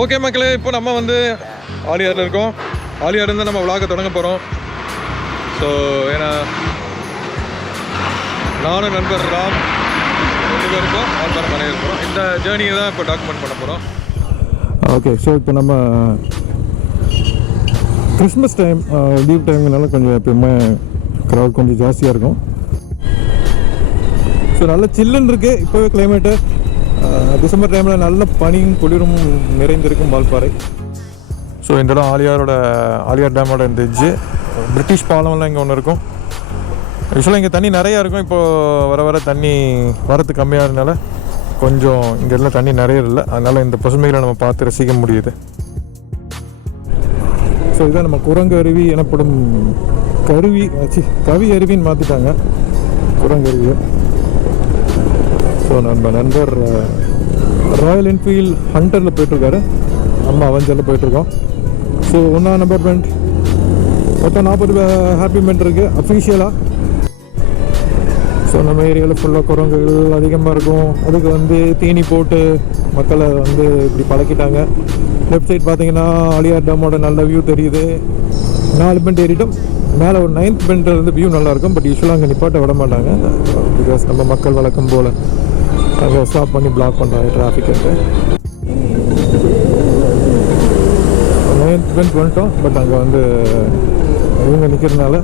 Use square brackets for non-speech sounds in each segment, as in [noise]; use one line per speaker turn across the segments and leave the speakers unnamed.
Okay மக்களே இப்போ நம்ம வந்து ஆலியாரில் இருக்கோம். ஆலியார் நம்ம விளாக தொடங்க போகிறோம் ஸோ ஏன்னா நானும் நண்பர் ராம் ரெண்டு பேருக்கும் ஆல்பாரம் மனைவி இருக்கிறோம் இந்த ஜேர்னியை தான் இப்போ டாக்குமெண்ட் பண்ண போகிறோம்
ஓகே ஸோ இப்போ நம்ம கிறிஸ்மஸ் டைம் லீவ் டைம்னால கொஞ்சம் எப்பயுமே க்ரௌட் கொஞ்சம் ஜாஸ்தியாக இருக்கும். ஸோ நல்ல சில்லுன்னு இருக்குது இப்போவே கிளைமேட்டு டிசம்பர் டைமில் நல்ல பனியும் குளிரும் நிறைந்திருக்கும் வால்பாறை. ஸோ இந்த இடம் ஆலியாரோட ஆலியார் டேமோட இந்த எட்ஜு பிரிட்டிஷ் பாலம்லாம் இங்கே ஒன்று இருக்கும். ஆக்சுவலாக இங்கே தண்ணி நிறையா இருக்கும். இப்போது வர வர தண்ணி வரத்து கம்மியாக இருந்தனால கொஞ்சம் இங்கே எல்லாம் தண்ணி நிறைய இல்லை. அதனால் இந்த பசுமைகளை நம்ம பார்த்து ரசிக்க முடியுது. ஸோ இதான் நம்ம குரங்கு அருவி எனப்படும் கருவி. ஆச்சு கவி அருவின்னு மாற்றிட்டாங்க குரங்கு அருவியை ஸோ நம்ம நண்பர் ராயல் என்ஃபீல்ட் ஹண்டரில் போயிட்டுருக்காரு. நம்ம அவஞ்சரில் போயிட்டுருக்கோம். ஸோ ஒன்றா நம்பர் பெண்ட் மொத்தம் நாற்பது ஹாப்பி பெண்ட் இருக்குது அஃபிஷியலாக ஸோ நம்ம ஏரியாவில் ஃபுல்லாக குரங்குகள் அதிகமாக இருக்கும். அதுக்கு வந்து தீனி போட்டு மக்களை வந்து இப்படி பழக்கிட்டாங்க. லெஃப்ட் சைட் பார்த்தீங்கன்னா அலியார் டேமோட நல்ல வியூ தெரியுது. நாலு பெண்ட் ஏறிட்டோம். மேலே ஒரு நைன்த் பெண்ட்லேருந்து வியூ நல்லாயிருக்கும் பட் யூஸ்வலாக அங்கே நிப்பாட்ட விட மாட்டாங்க. பிகாஸ் நம்ம மக்கள் வழக்கம் போல். அதை ஸ்டாப் பண்ணி பிளாக் பண்ணுறாங்க டிராஃபிக்ன்ட்டு நைன்த் பெண்ட் வந்துட்டோம் பட் அங்கே வந்து இவங்க நிற்கிறதுனால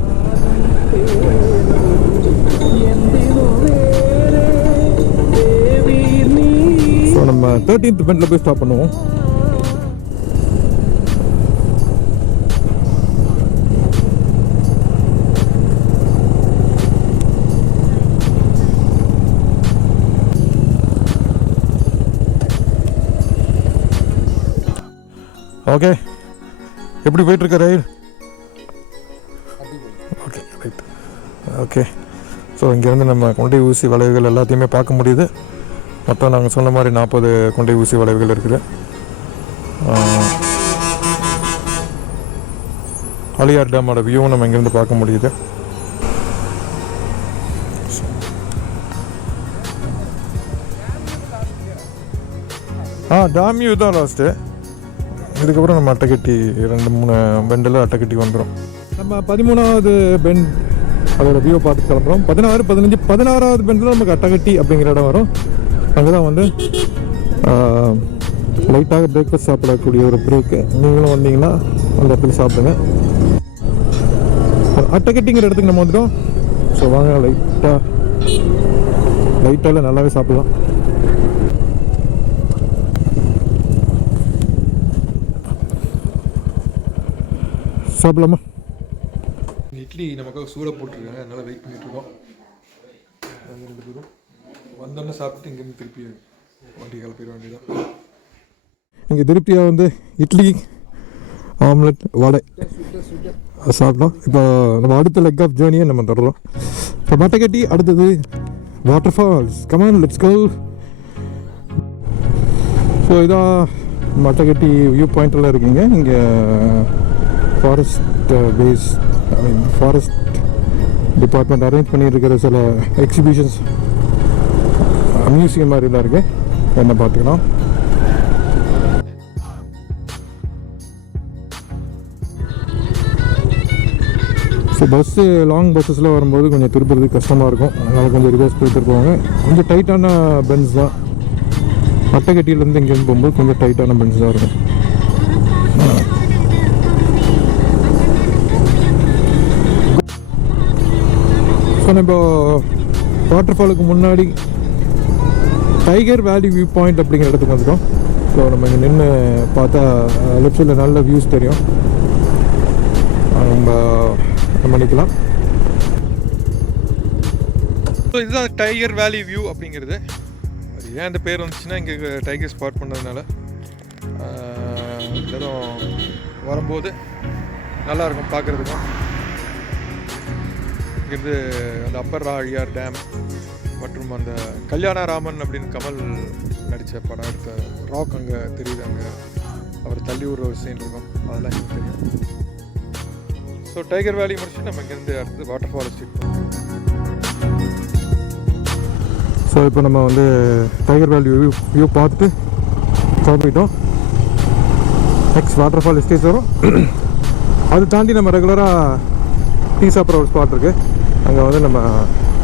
ஸோ நம்ம தேர்ட்டீன்த் பெண்டில் போய் ஸ்டாப் பண்ணுவோம். ஓகே எப்படி போயிட்டுருக்க rail? Okay right okay so இங்கேருந்து நம்ம கொண்டை ஊசி வளைவுகள் எல்லாத்தையுமே பார்க்க முடியுது. மொத்தம் நாங்கள் சொன்ன மாதிரி நாற்பது கொண்டை ஊசி வளைவுகள் இருக்குது. ஆஹ், ஆலியார் டேமோட வியூவும் நம்ம இங்கேருந்து பார்க்க முடியுது. ஆ டேம் வியூ தான் லாஸ்ட்டு இதுக்கப்புறம் நம்ம அட்டைக்கட்டி ரெண்டு மூணு பெண்டில் அட்டைக்கட்டி வந்துடும் நம்ம பதிமூணாவது பெண்ட் அதோட வியூ பார்த்து கிளம்புறோம். பதினாறு பதினஞ்சு பதினாறாவது பெண்டில் நமக்கு அட்டைக்கட்டி அப்படிங்கிற இடம் வரும். அங்கே தான் வந்து லைட்டாக பிரேக்ஃபாஸ்ட் சாப்பிடக்கூடிய ஒரு பிரேக்கு நீங்களும் வந்தீங்கன்னா அந்த இடத்துல சாப்பிடுங்க. அட்டைக்கட்டிங்கிற இடத்துக்கு நம்ம வந்துட்டோம். ஸோ வாங்க லைட்டாக லைட்டாக நல்லாவே சாப்பிடலாம். சாப்பிடலாமா? இட்லி நமக்காக சூட போட்டிருக்காங்க. அதனால் வெயிட் பண்ணிட்டு இருக்கோம். ரெண்டு பேரும். வந்தோன்னே சாப்பிட்டு இங்கேருந்து திருப்பி வண்டி கிளப்பிட வேண்டியதான் இங்கே திருப்தியாக வந்து இட்லி ஆம்லெட் வடை. சாப்பிட்டோம் இப்போ நம்ம அடுத்த லெக் ஆஃப் ஜேர்னியை நம்ம தொடரும் இப்போ மட்டைக்கட்டி அடுத்தது water falls come on let's go so இதான் மட்டைக்கட்டி வியூ பாயிண்டில் இருக்கீங்க. இங்கே forest base I mean forest department arrange பண்ணியிருக்கிற சில எக்ஸிபிஷன்ஸ் மியூசியம் மாதிரிலாம் இருக்குது என்ன பார்த்துக்கலாம். ஸோ பஸ்ஸு லாங் பஸ்ஸஸில் வரும்போது கொஞ்சம் திருப்புறது கஷ்டமாக இருக்கும். அதனால் கொஞ்சம் ரிவர்ஸ் போயிட்டு போவாங்க கொஞ்சம் டைட்டான பென்ஸ் தான். அட்டைக்கட்டியிலேருந்து இங்கேருந்து போகும்போது கொஞ்சம் டைட்டான பென்ஸ் தான் இருக்கும். இப்போ நம்ம வாட்டர் ஃபாலுக்கு முன்னாடி டைகர் வேலி வியூ பாயிண்ட் அப்படிங்கிற இடத்துக்கு வந்துட்டோம். ஸோ நம்ம இங்கே நின்று பார்த்தா லெஃப்ட் சைடில் நல்ல வியூஸ் தெரியும். நம்ம நம்ம நிற்கலாம் ஸோ இதுதான் டைகர் வேலி வியூ அப்படிங்கிறது. அது ஏன் இந்த பேர் வந்துச்சுன்னா இங்கே டைகர் ஸ்பாட் பண்ணதுனால. இந்த இடம் வரும்போது நல்லா இருக்கும் பார்க்குறதுக்கும். இங்கேருந்து அந்த அப்பர் ராழியார் டேம் மற்றும் அந்த கல்யாணராமன் அப்படின்னு கமல் நடித்த படம் எடுத்த ராக் அங்கே தெரியுது அங்கே. அவர் தள்ளி விடுற ஒரு சீன் இருக்கும். அதெல்லாம் எனக்கு தெரியும். ஸோ டைகர் வேலி முடிச்சு நம்ம இங்கேருந்து அடுத்து வாட்டர் ஃபால் ஸ்ட்ரீட் ஸோ இப்போ நம்ம வந்து டைகர் வேலி வியூ வியூ பார்த்துட்டு கிளம்பிட்டோம். நெக்ஸ்ட் வாட்டர் ஃபால் எஸ்டேஜ் வரும். [clears throat] அது தாண்டி நம்ம ரெகுலராக டீ சாப்பிட்ற ஒரு ஸ்பாட் இருக்குது அங்கே வந்து நம்ம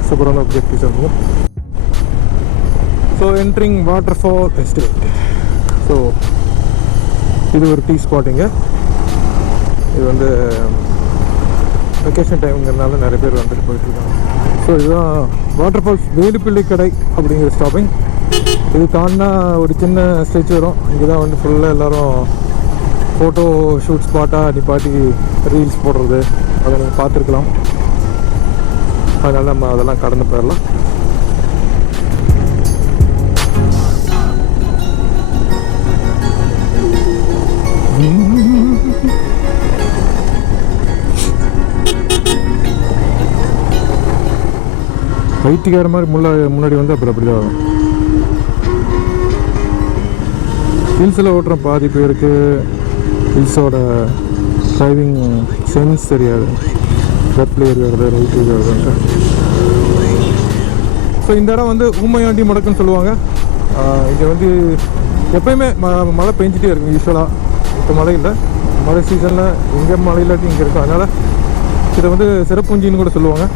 சூப்பரான ஒரு இருக்கும் so entering water fall estimate so இது ஒரு டீ ஸ்பாட்டிங்க இது வந்து um, வெக்கேஷன் டைம்ங்கிறதுனால நிறைய பேர் வந்துட்டு போயிட்டுருக்காங்க. ஸோ இதுதான் வாட்டர் ஃபால்ஸ் வேலுப்பிள்ளை கடை அப்படிங்கிற ஸ்டாப்பிங் இது தாண்டினா ஒரு சின்ன ஸ்ட்ரெச் வரும். இங்கே தான் வந்து ஃபுல்லாக எல்லோரும் ஃபோட்டோ ஷூட் ஸ்பாட்டாக நிப்பாட்டி ரீல்ஸ் போடுறது. அதை நீங்கள் பார்த்துருக்கலாம். அதனால் நம்ம அதெல்லாம் கடந்து போயிடலாம். பைத்தியக்கார மாதிரி முள்ள முன்னாடி வந்து அப்புறம் அப்படி தான் ஹில்ஸில் ஓட்டுற பாதி பேருக்கு ஹில்ஸோட டிரைவிங் சென்ஸ் தெரியாது. லெஃப்ட் ஏறி வருது ரைட் ஸோ இந்த இடம் வந்து ஊமையாண்டி முடக்குன்னு சொல்லுவாங்க. இங்கே வந்து எப்பயுமே ம மழை பெஞ்சிட்டே இருக்கும் யூஸ்வலாக இப்போ மழை இல்லை. மழை சீசனில் எங்கே மழை இல்லாட்டி இங்கே இருக்கும். அதனால் இதை வந்து சிறப்புஞ்சின்னு கூட சொல்லுவாங்க.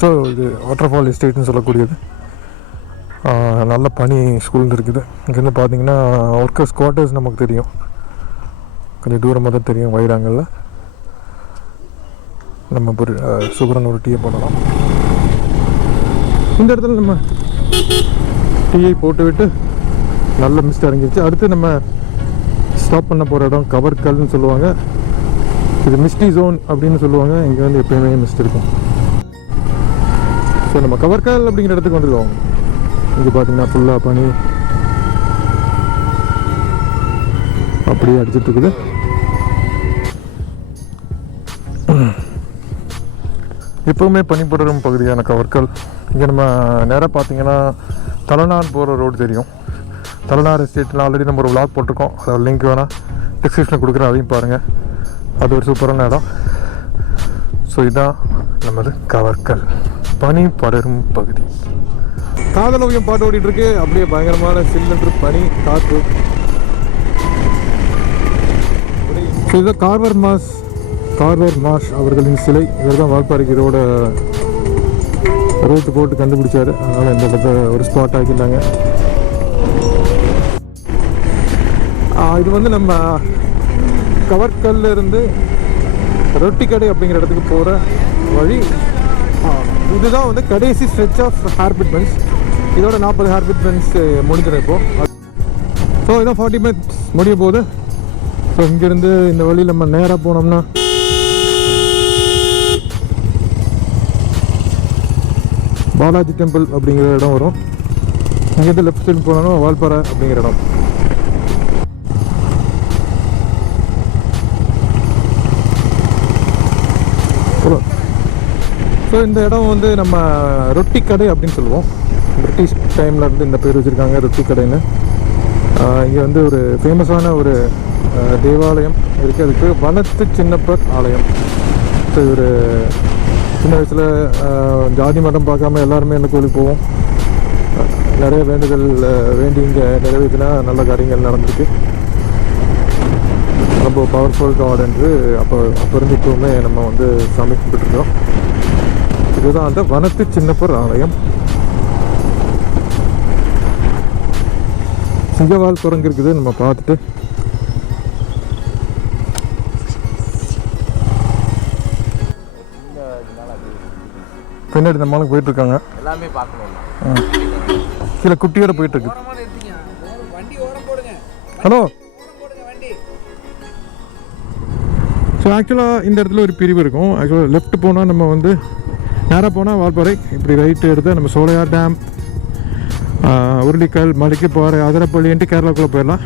ஸோ இது வாட்டர் ஃபால் எஸ்டேட்னு சொல்லக்கூடியது. நல்ல பனி ஸ்கூல் இருக்குது இங்கேருந்து பார்த்தீங்கன்னா ஒர்க்கர்ஸ் குவார்ட்டர்ஸ் நமக்கு தெரியும். கொஞ்சம் தூரமாக தான் தெரியும் வயிறாங்கல்ல நம்ம ஒரு சுகரன் ஒரு டீயை போடலாம். இந்த இடத்துல நம்ம டீயை போட்டு விட்டு நல்ல மிஸ்ட் இறங்கிருச்சு. அடுத்து நம்ம ஸ்டாப் பண்ண போகிற இடம் கவர் கல்னு சொல்லுவாங்க. இது மிஸ்டி ஜோன் அப்படின்னு சொல்லுவாங்க. இங்கே வந்து எப்பயுமே மிஸ்ட் இருக்கும். ஸோ நம்ம கவர்கால் அப்படிங்கிற இடத்துக்கு வந்துடுவோம் இங்கே பார்த்தீங்கன்னா ஃபுல்லாக பனி. அப்படியே அடிச்சுட்டு இருக்குது. எப்பவுமே பனிபடரும் பகுதியான கவர்கால் இங்கே நம்ம நேராக பார்த்தீங்கன்னா தலைநார் போகிற ரோடு தெரியும். தலனார் எஸ்டேட்டில் ஆல்ரெடி நம்ம ஒரு விளாக் போட்டிருக்கோம். அதோட லிங்க் வேணால் டிஸ்கிரிப்ஷனில் கொடுக்குறேன் அதையும் பாருங்கள் அது ஒரு சூப்பரான இடம். ஸோ இதுதான் நமது கவர்கல் பனி படரும் பகுதி. காதல் ஓவியம் பாட்டு ஓடிட்டு இருக்கு அப்படியே பயங்கரமான சில்லன்று பனி காற்று. இது கார்வர் மாஸ் கார்வர் மாஸ் அவர்களின் சிலை இவர் தான் வால்பாறைக்கு ரூட்டு ரோட்டு போட்டு கண்டுபிடிச்சாரு. அதனால் இந்த இடத்த ஒரு ஸ்பாட் ஆக்கிட்டாங்க இது வந்து நம்ம கவர்கல்ல இருந்து ரொட்டி கடை அப்படிங்கிற இடத்துக்கு போகிற வழி. இதுதான் வந்து கடைசி ஸ்ட்ரெச் ஆஃப் ஹேர்பிட் பென்ஸ் இதோட நாற்பது ஹேர்பிட் பென்ஸ் முடிஞ்சிடும் இப்போது ஸோ இதான் ஃபார்ட்டி மினிட்ஸ் முடிய போகுது. ஸோ இங்கேருந்து இந்த வழியில் நம்ம நேராக போனோம்னா பாலாஜி டெம்பிள் அப்படிங்கிற இடம் வரும். இங்கேருந்து லெஃப்ட் சைடு போனோம்னா வால்பாறை அப்படிங்கிற இடம். ஸோ இந்த இடம் வந்து நம்ம ரொட்டி கடை அப்படின்னு சொல்லுவோம். பிரிட்டிஷ் டைமில் இருந்து இந்த பேர் வச்சுருக்காங்க ரொட்டி கடைன்னு. இங்கே வந்து ஒரு ஃபேமஸான ஒரு தேவாலயம் இருக்குது அதுக்கு வனத்து சின்னப்பர் ஆலயம். ஸோ ஒரு சின்ன வயசில் ஜாதி மதம் பார்க்காம எல்லாருமே இந்த கோயிலுக்கு போவோம். நிறைய வேண்டுதல் வேண்டி இங்கே நிறைவேற்றினா நல்ல காரியங்கள் நடந்திருக்கு. ரொம்ப பவர்ஃபுல் காட் என்று அப்போ அப்போ இருந்து இப்போவுமே நம்ம வந்து சாமி கும்பிட்டுருக்கோம் இதுதான் அந்த வனத்து சின்னப்பர் ஆலயம். சிங்கவால் குரங்கு இருக்குது நம்ம பார்த்துட்டு. பின்னாடி நம்மளுக்கு போயிட்டு இருக்காங்க எல்லாமே பார்க்கணும். கீழே குட்டியோட போயிட்டு இருக்கு ஹலோ ஸோ ஆக்சுவலாக இந்த இடத்துல ஒரு பிரிவு இருக்கும். ஆக்சுவலாக லெஃப்ட் போனால் நம்ம வந்து நேராக போனால் வால்பாறை. இப்படி ரைட்டு எடுத்தால் நம்ம சோலையார் டேம் உருளிக்கல் மலைக்குப்பாறை அதிரப்பள்ளின்ட்டு கேரளாக்குள்ளே போயிடலாம்.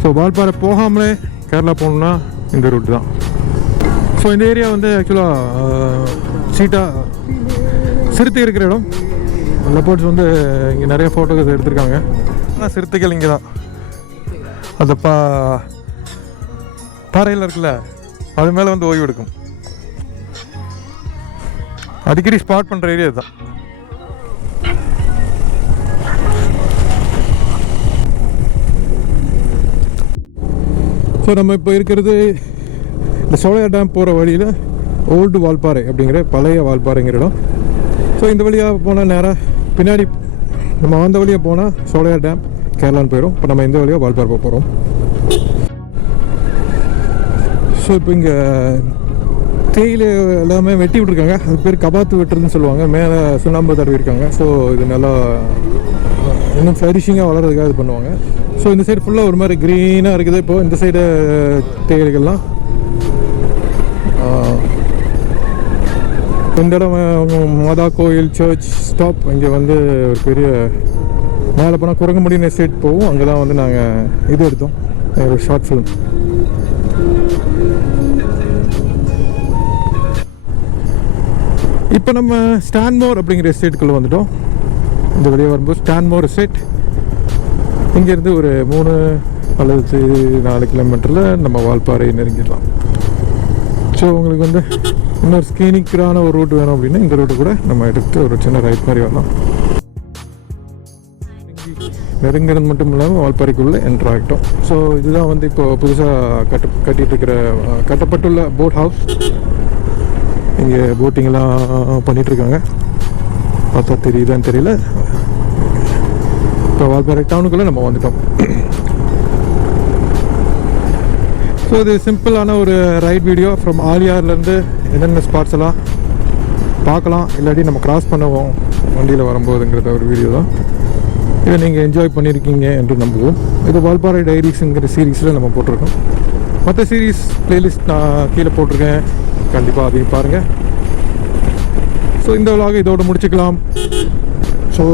ஸோ வால்பாறை போகாமலே கேரளா போகணுன்னா இந்த ரூட் தான். ஸோ இந்த ஏரியா வந்து ஆக்சுவலாக சீட்டாக சிறுத்தை இருக்கிற இடம். லெப்பர்ட்ஸ் வந்து இங்கே நிறைய ஃபோட்டோஸ் எடுத்திருக்காங்க. ஆனால் சிறுத்தைகள் இங்கே தான். அந்த பா பாறையில் இருக்குல்ல அது மேலே வந்து ஓய்வு எடுக்கும். அடிக்கடி ஸ்பாட் பண்ணுற ஏரியா தான் ஸோ நம்ம இப்போ இருக்கிறது இந்த சோழையா டேம் போகிற வழியில் ஓல்டு வால்பாறை அப்படிங்கிற பழைய வால்பாறைங்கிற இடம். ஸோ இந்த வழியாக போனால் நேராக பின்னாடி நம்ம வந்த வழியாக போனால் சோழையா டேம் கேரளான்னு போயிடும் இப்போ நம்ம இந்த வழியாக வால்பாறை போக போகிறோம் ஸோ இப்போ இங்கே தேயிலை எல்லாமே வெட்டி விட்ருக்காங்க அது பேர் கபாத்து வெட்டுறதுன்னு சொல்லுவாங்க. மேலே சுண்ணாம்பு தடவிருக்காங்க ஸோ இது நல்லா இன்னும் ஃப்ளரிஷிங்காக வளர்கிறதுக்காக இது பண்ணுவாங்க. ஸோ இந்த சைடு ஃபுல்லாக ஒரு மாதிரி க்ரீனாக இருக்குது. இப்போது இந்த சைடு தேயிலைகள்லாம். இந்த இடம் மாதா கோயில் சர்ச் ஸ்டாப் இங்கே வந்து ஒரு பெரிய மேலே போனால் குரங்குமுடியின் எஸ்டேட் போவோம் அங்கே தான் வந்து நாங்கள் இது எடுத்தோம். ஒரு ஷார்ட் ஃபிலிம் இப்போ நம்ம ஸ்டான்மோர் அப்படிங்கிற எஸ்டேட்டுக்குள்ளே வந்துட்டோம். இந்த வழியாக வரும்போது ஸ்டான்மோர் எஸ்டேட் இங்கேருந்து ஒரு மூணு அல்லது நாலு கிலோமீட்டரில் நம்ம வால்பாறை நெருங்கிடலாம். ஸோ உங்களுக்கு வந்து இன்னொரு ஸ்கீனிக்கரான ஒரு ரூட் வேணும் அப்படின்னா இந்த ரூட்டு கூட நம்ம எடுத்து ஒரு சின்ன ரைட் மாதிரி வரலாம். நெருங்கிறது மட்டும் இல்லாமல் வால்பாறைக்குள்ளே என்ட்ரு ஆகிட்டோம். ஸோ இதுதான் வந்து இப்போது புதுசாக கட்ட கட்டிகிட்டு இருக்கிற கட்டப்பட்டுள்ள போட் ஹவுஸ் இங்கே போட்டிங்லாம் பண்ணிகிட்ருக்காங்க பார்த்தா தெரியுதான்னு தெரியல. இப்போ வால்பாறை டவுனுக்குள்ளே நம்ம வந்துட்டோம். ஸோ இது சிம்பிளான ஒரு ரைட் வீடியோ ஃப்ரம் ஆலியார்லேருந்து என்னென்ன ஸ்பாட்ஸ் எல்லாம் பார்க்கலாம். இல்லாட்டி நம்ம கிராஸ் பண்ணுவோம். வண்டியில் வரும்போதுங்கிறத ஒரு வீடியோ தான். இதை நீங்கள் என்ஜாய் பண்ணியிருக்கீங்க என்று நம்புவோம். இது வால்பாறை டைரிஸுங்கிற சீரீஸில் நம்ம போட்டிருக்கோம். மற்ற சீரீஸ் பிளேலிஸ்ட் நான் கீழே போட்டிருக்கேன். கண்டிப்பாக அதையும் பாருங்கள் ஸோ இந்த விழாவை இதோட முடிச்சுக்கலாம். ஸோ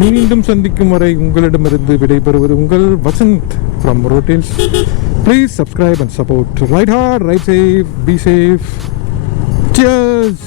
மீண்டும் சந்திக்கும் வரை உங்களிடமிருந்து விடைபெறுவது உங்கள் வசந்த் ஃப்ரம் ரோட்டில்ஸ் please subscribe and support ride hard ride safe be safe cheers